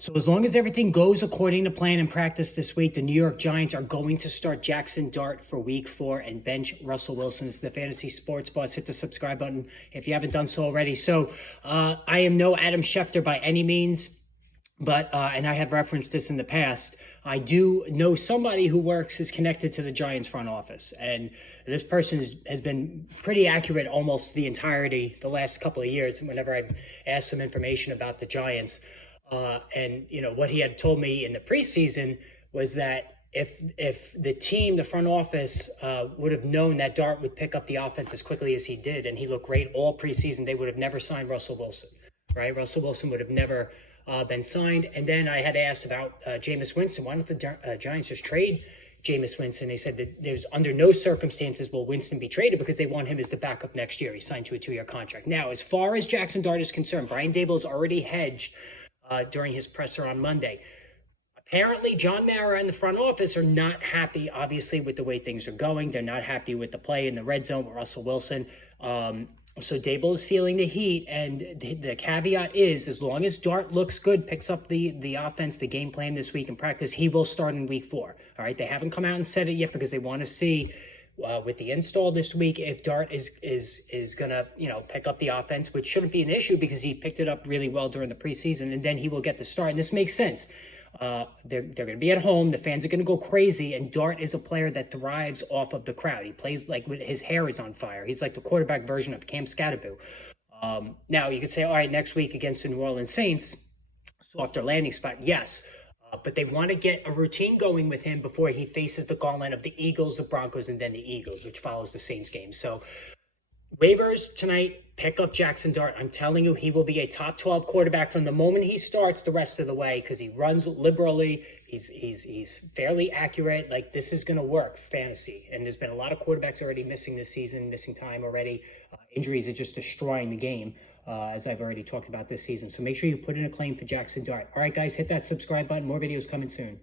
So as long as everything goes according to plan in practice this week, the New York Giants are going to start Jaxon Dart for week 4 and bench Russell Wilson. It's the Fantasy Sports Boss. Hit the subscribe button if you haven't done so already. So I am no Adam Schefter by any means, but and I have referenced this in the past. I do know somebody who is connected to the Giants front office, and this person has been pretty accurate almost the last couple of years whenever I've asked some information about the Giants. And what he had told me in the preseason was that if the team, the front office, would have known that Dart would pick up the offense as quickly as he did, and he looked great all preseason, they would have never signed Russell Wilson, right? Russell Wilson would have never been signed. And then I had asked about Jameis Winston. Why don't the Giants just trade Jameis Winston? They said that there's under no circumstances will Winston be traded because they want him as the backup next year. He signed to a 2-year contract. Now, as far as Jaxon Dart is concerned, Brian Daboll's already hedged during his presser on Monday. Apparently, John Mara and the front office are not happy, obviously, with the way things are going. They're not happy with the play in the red zone with Russell Wilson. So Daboll is feeling the heat, and the caveat is, as long as Dart looks good, picks up the offense, the game plan this week in practice, he will start in week 4. All right, they haven't come out and said it yet because they want to see with the install this week if Dart is gonna pick up the offense, which shouldn't be an issue because he picked it up really well during the preseason, and then he will get the start. And this makes sense. They're going to be at home. The fans are going to go crazy, and Dart is a player that thrives off of the crowd. He plays like his hair is on fire. He's like the quarterback version of Cam Scatterbo. Now you could say, all right, next week against the New Orleans Saints, softer landing spot, yes. But they want to get a routine going with him before he faces the gauntlet of the Eagles, the Broncos, and then the Eagles, which follows the Saints game. So waivers tonight, pick up Jaxon Dart. I'm telling you, he will be a top 12 quarterback from the moment he starts the rest of the way because he runs liberally. He's fairly accurate. Like, this is going to work, fantasy. And there's been a lot of quarterbacks already missing this season, missing time already. Injuries are just destroying the game, as I've already talked about this season. So make sure you put in a claim for Jaxon Dart. All right, guys, hit that subscribe button. More videos coming soon.